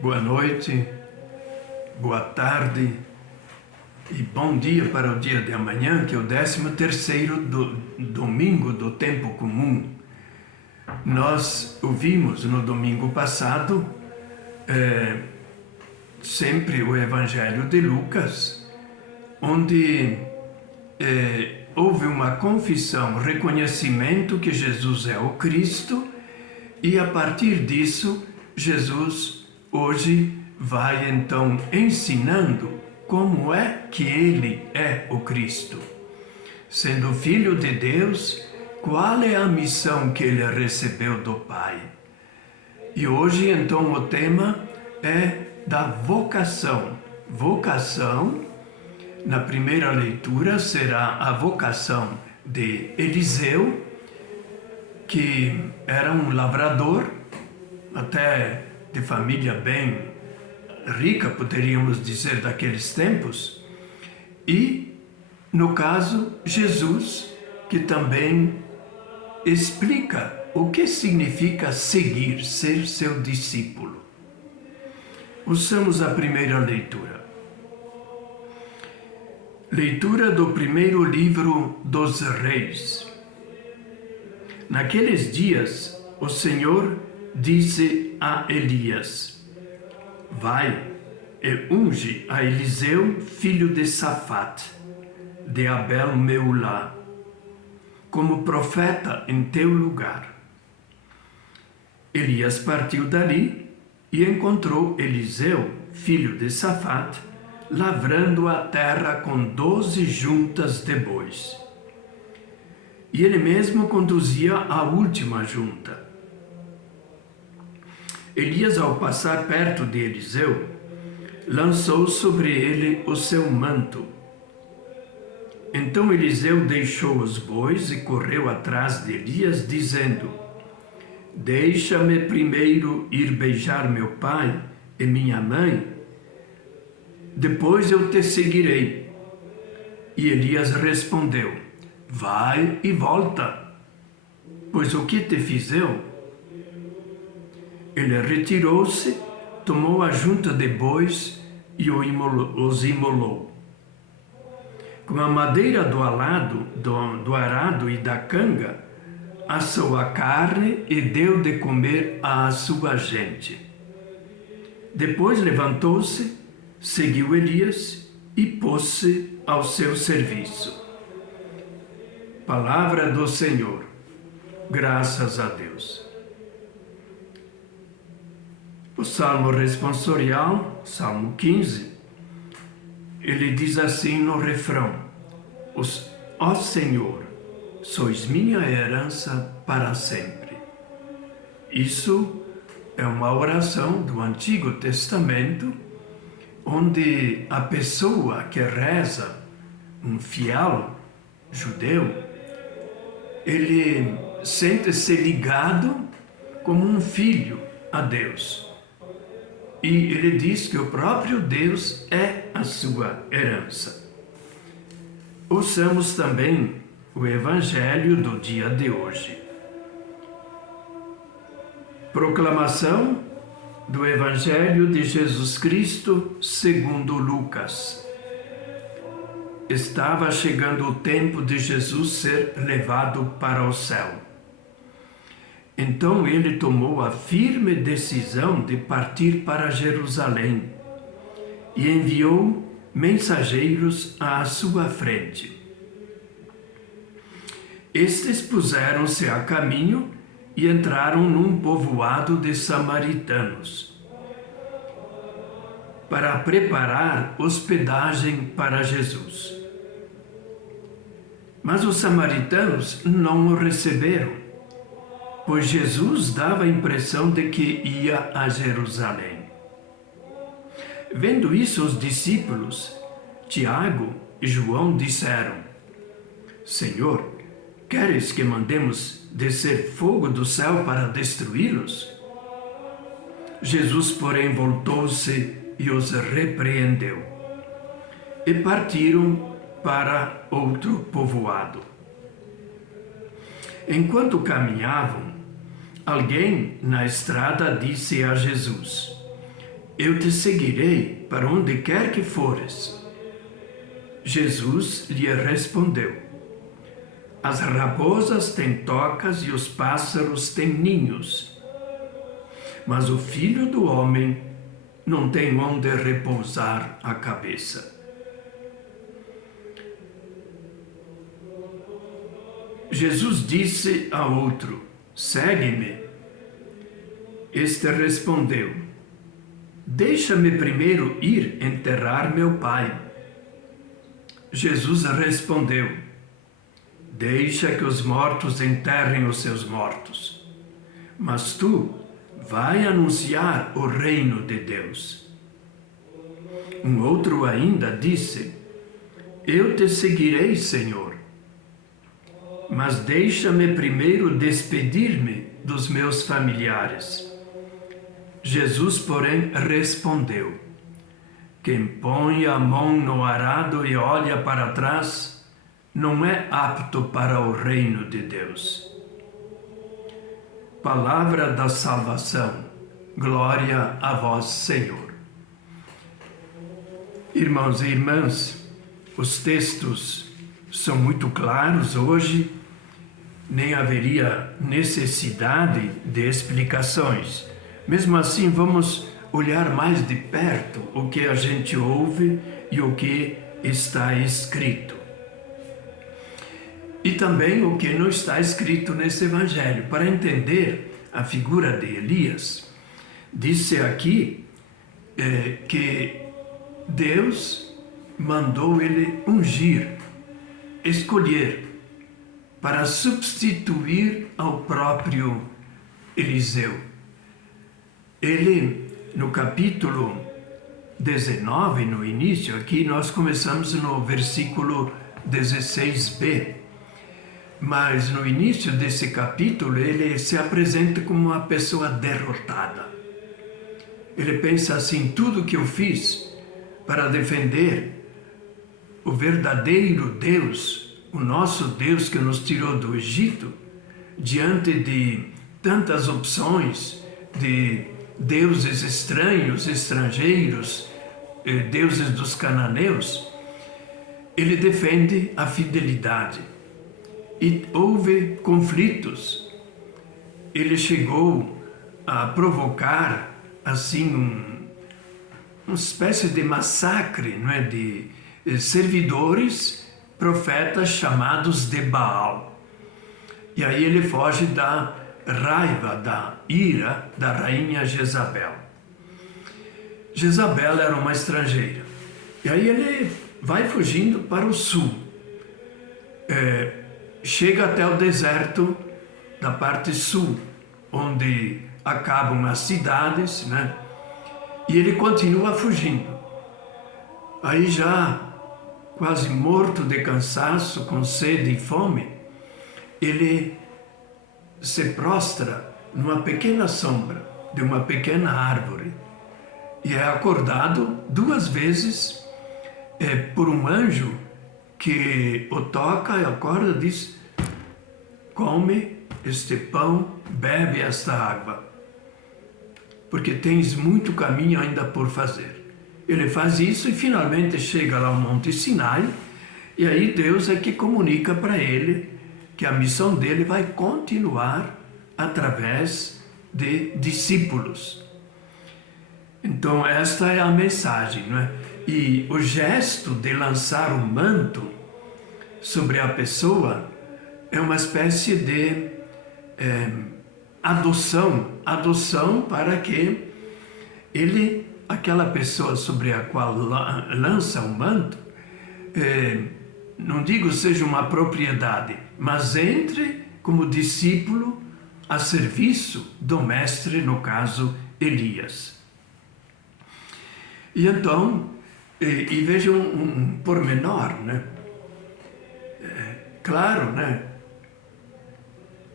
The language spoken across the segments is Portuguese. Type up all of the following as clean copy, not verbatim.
Boa noite, boa tarde e bom dia para o dia de amanhã, que é o 13º domingo do tempo comum. Nós ouvimos no domingo passado sempre o Evangelho de Lucas, onde houve uma confissão, reconhecimento que Jesus é o Cristo, e a partir disso Jesus hoje vai então ensinando como é que ele é o Cristo. Sendo Filho de Deus, qual é a missão que ele recebeu do Pai? E hoje então o tema é da vocação. Vocação, na primeira leitura, será a vocação de Eliseu, que era um lavrador, até de família bem rica, poderíamos dizer, daqueles tempos, e, no caso, Jesus, que também explica o que significa seguir, ser seu discípulo. Ouçamos a primeira leitura. Leitura do primeiro livro dos Reis. Naqueles dias, o Senhor disse a Elias: vai e unge a Eliseu, filho de Safate, de Abel-Meulá, como profeta em teu lugar. Elias partiu dali e encontrou Eliseu, filho de Safate, lavrando a terra com 12 juntas de bois. E ele mesmo conduzia a última junta. Elias, ao passar perto de Eliseu, lançou sobre ele o seu manto. Então Eliseu deixou os bois e correu atrás de Elias, dizendo: deixa-me primeiro ir beijar meu pai e minha mãe, depois eu te seguirei. E Elias respondeu: vai e volta, pois o que te fiz eu? Ele retirou-se, tomou a junta de bois e os imolou. Com a madeira do arado e da canga, assou a carne e deu de comer à sua gente. Depois levantou-se, seguiu Elias e pôs-se ao seu serviço. Palavra do Senhor. Graças a Deus. O Salmo responsorial, Salmo 15, ele diz assim no refrão: ó Senhor, sois minha herança para sempre. Isso é uma oração do Antigo Testamento, onde a pessoa que reza, um fiel judeu, ele sente-se ligado como um filho a Deus. E ele diz que o próprio Deus é a sua herança. Ouçamos também o Evangelho do dia de hoje. Proclamação do Evangelho de Jesus Cristo segundo Lucas. Estava chegando o tempo de Jesus ser levado para o céu. Então ele tomou a firme decisão de partir para Jerusalém e enviou mensageiros à sua frente. Estes puseram-se a caminho e entraram num povoado de samaritanos para preparar hospedagem para Jesus. Mas os samaritanos não o receberam, pois Jesus dava a impressão de que ia a Jerusalém. Vendo isso, os discípulos, Tiago e João, disseram: Senhor, queres que mandemos descer fogo do céu para destruí-los? Jesus, porém, voltou-se e os repreendeu. E partiram para outro povoado. Enquanto caminhavam, alguém na estrada disse a Jesus: eu te seguirei para onde quer que fores. Jesus lhe respondeu: as raposas têm tocas e os pássaros têm ninhos, mas o Filho do Homem não tem onde repousar a cabeça. Jesus disse a outro: segue-me. Este respondeu: deixa-me primeiro ir enterrar meu pai. Jesus respondeu: deixa que os mortos enterrem os seus mortos, mas tu vai anunciar o reino de Deus. Um outro ainda disse: eu te seguirei, Senhor, mas deixa-me primeiro despedir-me dos meus familiares. Jesus, porém, respondeu: quem põe a mão no arado e olha para trás não é apto para o reino de Deus. Palavra da salvação. Glória a vós, Senhor. Irmãos e irmãs, os textos são muito claros hoje, nem haveria necessidade de explicações. Mesmo assim, vamos olhar mais de perto o que a gente ouve e o que está escrito. E também o que não está escrito nesse Evangelho. Para entender a figura de Elias, disse aqui que Deus mandou ele ungir, escolher, para substituir ao próprio Eliseu. Ele, no capítulo 19, no início, aqui nós começamos no versículo 16b, mas no início desse capítulo ele se apresenta como uma pessoa derrotada. Ele pensa assim: tudo que eu fiz para defender o verdadeiro Deus, o nosso Deus que nos tirou do Egito, diante de tantas opções de deuses estranhos, estrangeiros, deuses dos cananeus, ele defende a fidelidade. E houve conflitos. Ele chegou a provocar assim uma espécie de massacre, não é, de servidores, profetas chamados de Baal. E aí ele foge da raiva, da ira da rainha Jezabel. Jezabel era uma estrangeira. E aí ele vai fugindo para o sul. Chega até o deserto da parte sul, onde acabam as cidades, né? E ele continua fugindo. Aí já quase morto de cansaço, com sede e fome, ele se prostra numa pequena sombra de uma pequena árvore e é acordado 2 vezes por um anjo que o toca e acorda e diz: come este pão, bebe esta água, porque tens muito caminho ainda por fazer. Ele faz isso e finalmente chega lá ao Monte Sinai, e aí Deus é que comunica para ele que a missão dele vai continuar através de discípulos. Então esta é a mensagem, não é? E o gesto de lançar o manto sobre a pessoa é uma espécie de adoção para que ele, aquela pessoa sobre a qual lança o manto, não digo seja uma propriedade, mas entre como discípulo a serviço do mestre, no caso Elias. E então, e veja um pormenor, né? Claro, né?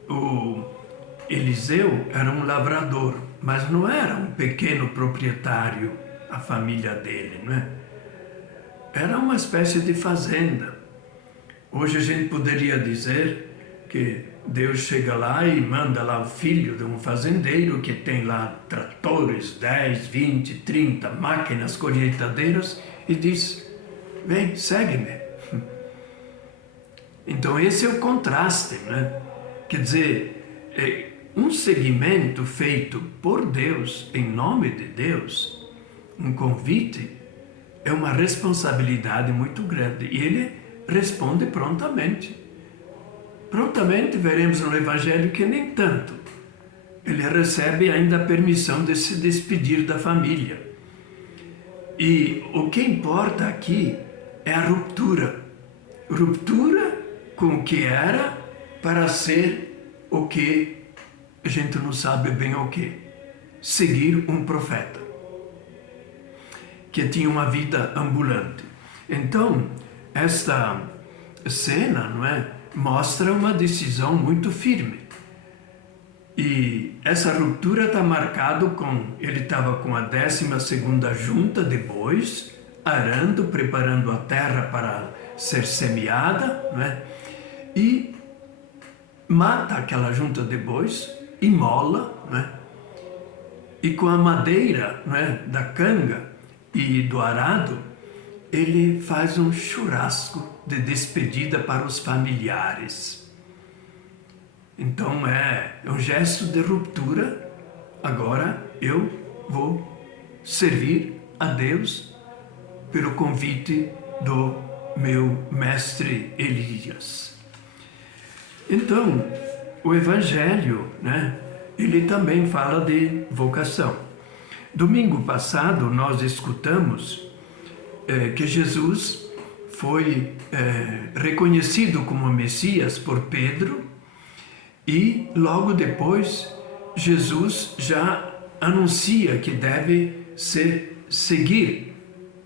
O Eliseu era um lavrador, mas não era um pequeno proprietário, a família dele, não é? Era uma espécie de fazenda. Hoje a gente poderia dizer que Deus chega lá e manda lá o filho de um fazendeiro que tem lá tratores, 10, 20, 30 máquinas colheitadeiras e diz: vem, segue-me. Então esse é o contraste, né? Quer dizer, um seguimento feito por Deus, em nome de Deus, um convite, é uma responsabilidade muito grande. E ele responde prontamente. Prontamente veremos no Evangelho que nem tanto. Ele recebe ainda a permissão de se despedir da família. E o que importa aqui é a ruptura. Ruptura com o que era para ser o que a gente não sabe bem o que. Seguir um profeta que tinha uma vida ambulante. Então, esta cena, não é, mostra uma decisão muito firme. E essa ruptura está marcada com... Ele estava com a 12ª junta de bois, arando, preparando a terra para ser semeada, não é? E mata aquela junta de bois, imola, não é? E com a madeira, não é, da canga e do arado, ele faz um churrasco de despedida para os familiares. Então é um gesto de ruptura. Agora eu vou servir a Deus pelo convite do meu mestre Elias. Então, o Evangelho, né, ele também fala de vocação. Domingo passado nós escutamos que Jesus foi reconhecido como Messias por Pedro e logo depois Jesus já anuncia que deve seguir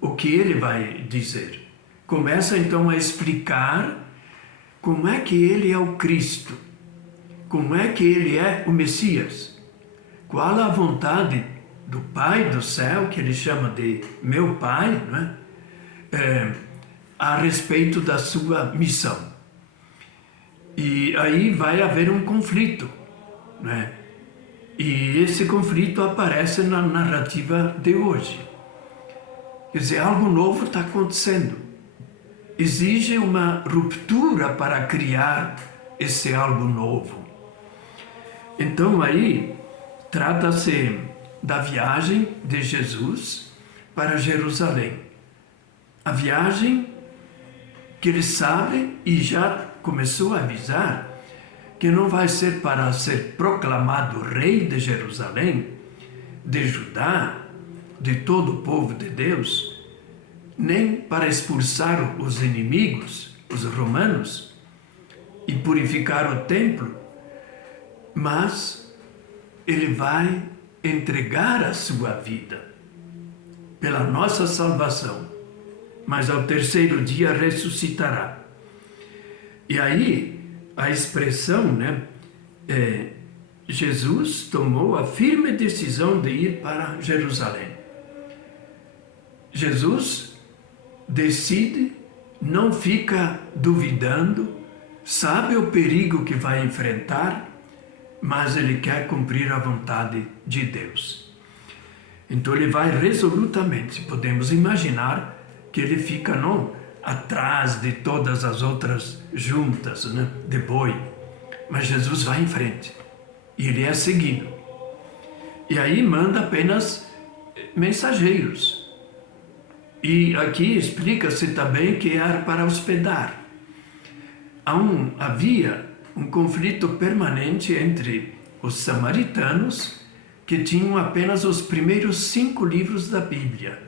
o que ele vai dizer. Começa então a explicar como é que ele é o Cristo, como é que ele é o Messias, qual a vontade do Pai do céu, que ele chama de meu Pai, não é? A respeito da sua missão. E aí vai haver um conflito, né? E esse conflito aparece na narrativa de hoje. Quer dizer, algo novo está acontecendo. Exige uma ruptura para criar esse algo novo. Então aí trata-se da viagem de Jesus para Jerusalém. A viagem que ele sabe e já começou a avisar que não vai ser para ser proclamado rei de Jerusalém, de Judá, de todo o povo de Deus, nem para expulsar os inimigos, os romanos, e purificar o templo, mas ele vai entregar a sua vida pela nossa salvação, mas ao terceiro dia ressuscitará. E aí a expressão, né, Jesus tomou a firme decisão de ir para Jerusalém. Jesus decide, não fica duvidando, sabe o perigo que vai enfrentar, mas ele quer cumprir a vontade de Deus. Então ele vai resolutamente. Podemos imaginar que ele fica não atrás de todas as outras juntas, né, de boi, mas Jesus vai em frente e ele é seguido. E aí manda apenas mensageiros. E aqui explica-se também que era para hospedar. Havia um conflito permanente entre os samaritanos, que tinham apenas os primeiros 5 livros da Bíblia,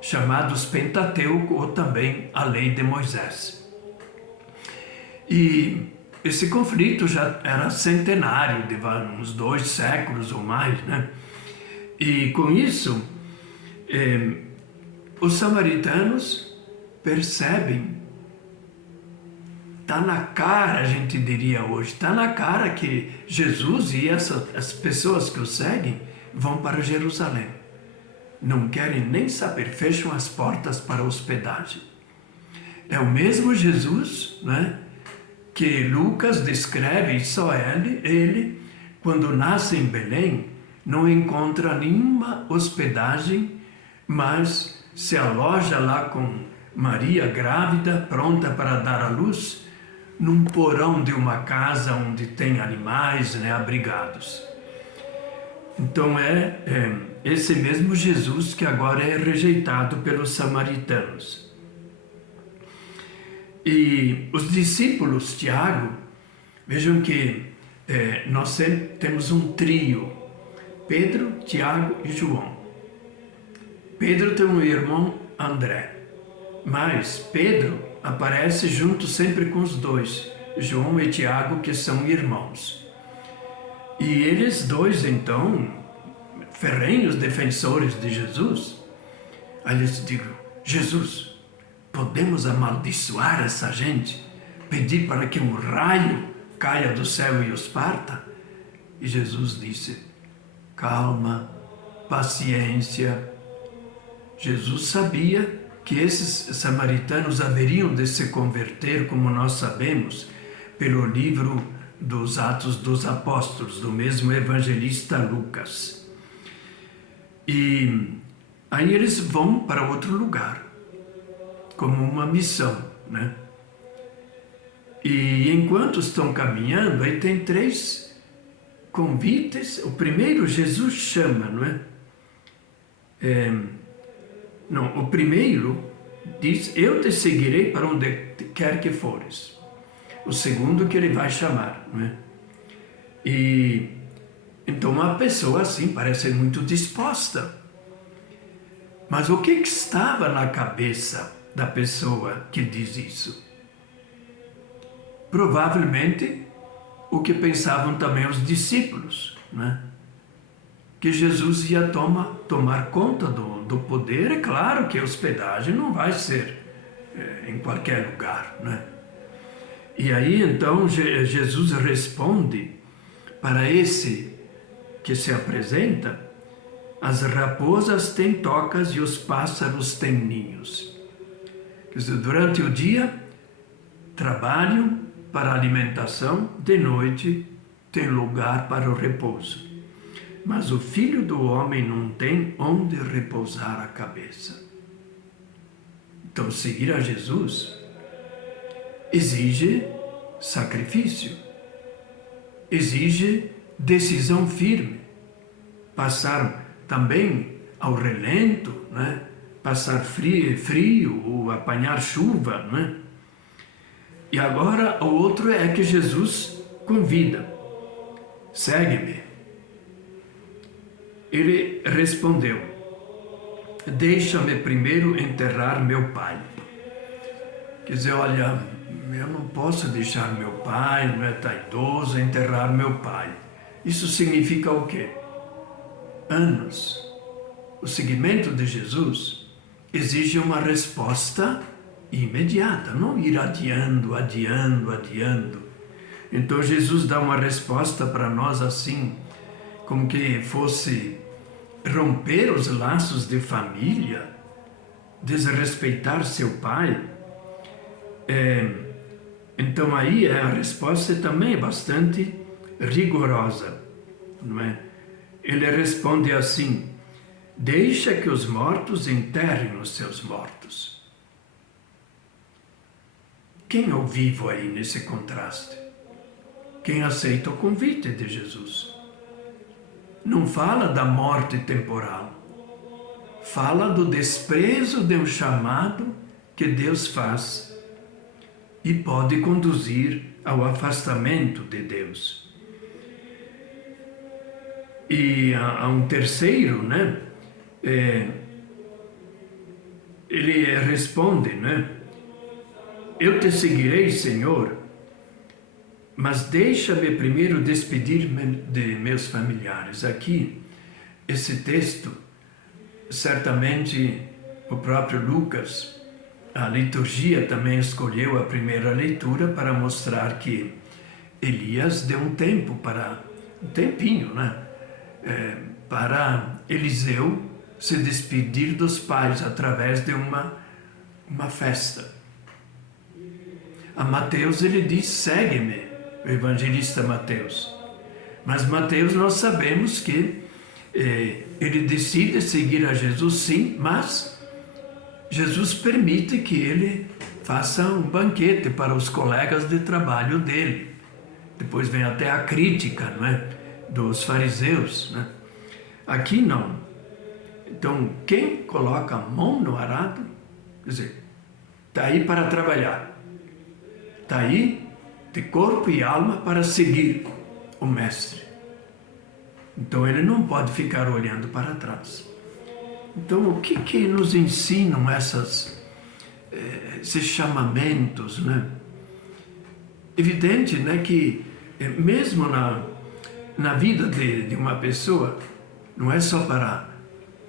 chamados Pentateuco ou também a Lei de Moisés. E esse conflito já era centenário, de uns 2 séculos ou mais, né? E com isso, os samaritanos percebem, está na cara, a gente diria hoje, está na cara que Jesus e as pessoas que o seguem vão para Jerusalém. Não querem nem saber, fecham as portas para hospedagem. É o mesmo Jesus, né, que Lucas descreve, e só ele, quando nasce em Belém, não encontra nenhuma hospedagem, mas se aloja lá com Maria grávida, pronta para dar à luz, num porão de uma casa onde tem animais, né, abrigados. Então é esse mesmo Jesus que agora é rejeitado pelos samaritanos. E os discípulos, Tiago, vejam que nós temos um trio, Pedro, Tiago e João. Pedro tem um irmão, André, mas Pedro aparece junto sempre com os dois, João e Tiago, que são irmãos. E eles dois, então, ferrenhos defensores de Jesus, aí eles dizem: Jesus, podemos amaldiçoar essa gente? Pedir para que um raio caia do céu e os parta? E Jesus disse: calma, paciência. Jesus sabia que esses samaritanos haveriam de se converter, como nós sabemos, pelo livro dos Atos dos Apóstolos, do mesmo evangelista Lucas. E aí eles vão para outro lugar, como uma missão, né? E enquanto estão caminhando, aí tem 3 convites. O primeiro Jesus chama, não é? O primeiro diz: eu te seguirei para onde quer que fores. O segundo que ele vai chamar, não é? E então uma pessoa assim parece muito disposta. Mas o que estava na cabeça da pessoa que diz isso? Provavelmente o que pensavam também os discípulos, né? Que Jesus ia tomar conta do poder. É claro que a hospedagem não vai ser em qualquer lugar, né? E aí então Jesus responde para esse que se apresenta: as raposas têm tocas e os pássaros têm ninhos. Quer dizer, durante o dia trabalham para a alimentação, de noite tem lugar para o repouso. Mas o Filho do Homem não tem onde repousar a cabeça. Então, seguir a Jesus exige sacrifício, exige decisão firme, passar também ao relento, né? Passar frio ou apanhar chuva, né? E agora o outro é que Jesus convida: segue-me. Ele respondeu: deixa-me primeiro enterrar meu pai. Quer dizer, olha, eu não posso deixar meu pai, não é, tá idoso, enterrar meu pai. Isso significa o quê? Anos. O seguimento de Jesus exige uma resposta imediata, não ir adiando. Então Jesus dá uma resposta para nós assim, como que fosse romper os laços de família, desrespeitar seu pai. Então aí a resposta também é bastante rigorosa, não é? Ele responde assim: deixa que os mortos enterrem os seus mortos. Quem é o vivo aí nesse contraste? Quem aceita o convite de Jesus. Não fala da morte temporal, fala do desprezo de um chamado que Deus faz e pode conduzir ao afastamento de Deus. E há um terceiro, né? Ele responde, né? Eu te seguirei, Senhor, mas deixa-me primeiro despedir-me de meus familiares. Aqui, esse texto, certamente o próprio Lucas, a liturgia também escolheu a primeira leitura para mostrar que Elias deu um tempinho, né? Para Eliseu se despedir dos pais através de uma festa. A Mateus ele diz, segue-me, o evangelista Mateus. Mas Mateus nós sabemos que ele decide seguir a Jesus sim, mas Jesus permite que ele faça um banquete para os colegas de trabalho dele. Depois vem até a crítica, não é, dos fariseus, né? Aqui não. Então, quem coloca a mão no arado, quer dizer, está aí para trabalhar, está aí de corpo e alma para seguir o Mestre. Então, ele não pode ficar olhando para trás. Então, o que nos ensinam esses chamamentos, né? Evidente, né, que mesmo na vida de uma pessoa, não é só para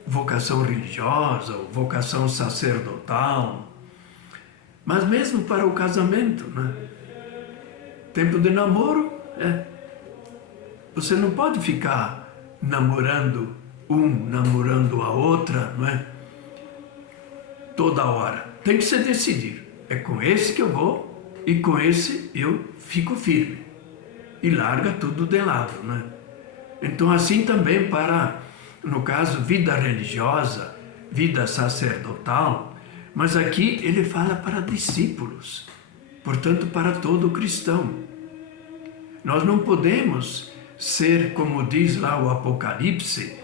vocação religiosa ou vocação sacerdotal, mas mesmo para o casamento, né? Tempo de namoro, você não pode ficar namorando namorando a outra, não é? Toda hora. Tem que se decidir. É com esse que eu vou e com esse eu fico firme. E larga tudo de lado, né? Então assim também para, no caso, vida religiosa, vida sacerdotal, mas aqui ele fala para discípulos, portanto para todo cristão. Nós não podemos ser, como diz lá o Apocalipse,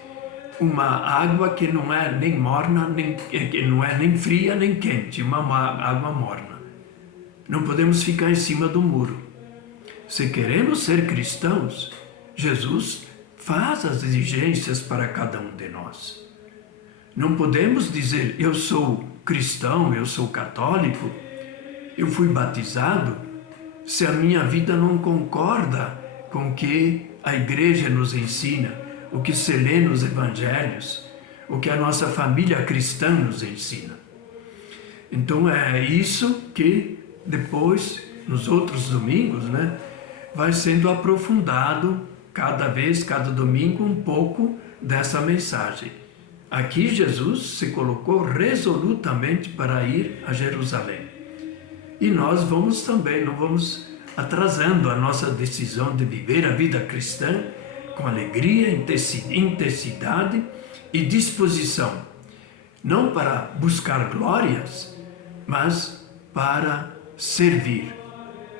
uma água que não é nem morna, que não é nem fria nem quente, uma água morna. Não podemos ficar em cima do muro. Se queremos ser cristãos, Jesus faz as exigências para cada um de nós. Não podemos dizer, eu sou cristão, eu sou católico, eu fui batizado, se a minha vida não concorda com o que a igreja nos ensina, o que se lê nos evangelhos, o que a nossa família cristã nos ensina. Então é isso que depois, nos outros domingos, né, vai sendo aprofundado cada vez, cada domingo, um pouco dessa mensagem. Aqui Jesus se colocou resolutamente para ir a Jerusalém. E nós vamos também, não vamos atrasando a nossa decisão de viver a vida cristã com alegria, intensidade e disposição. Não para buscar glórias, mas para servir,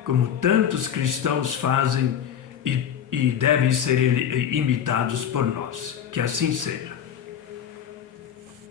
como tantos cristãos fazem e devem ser imitados por nós. Que assim seja.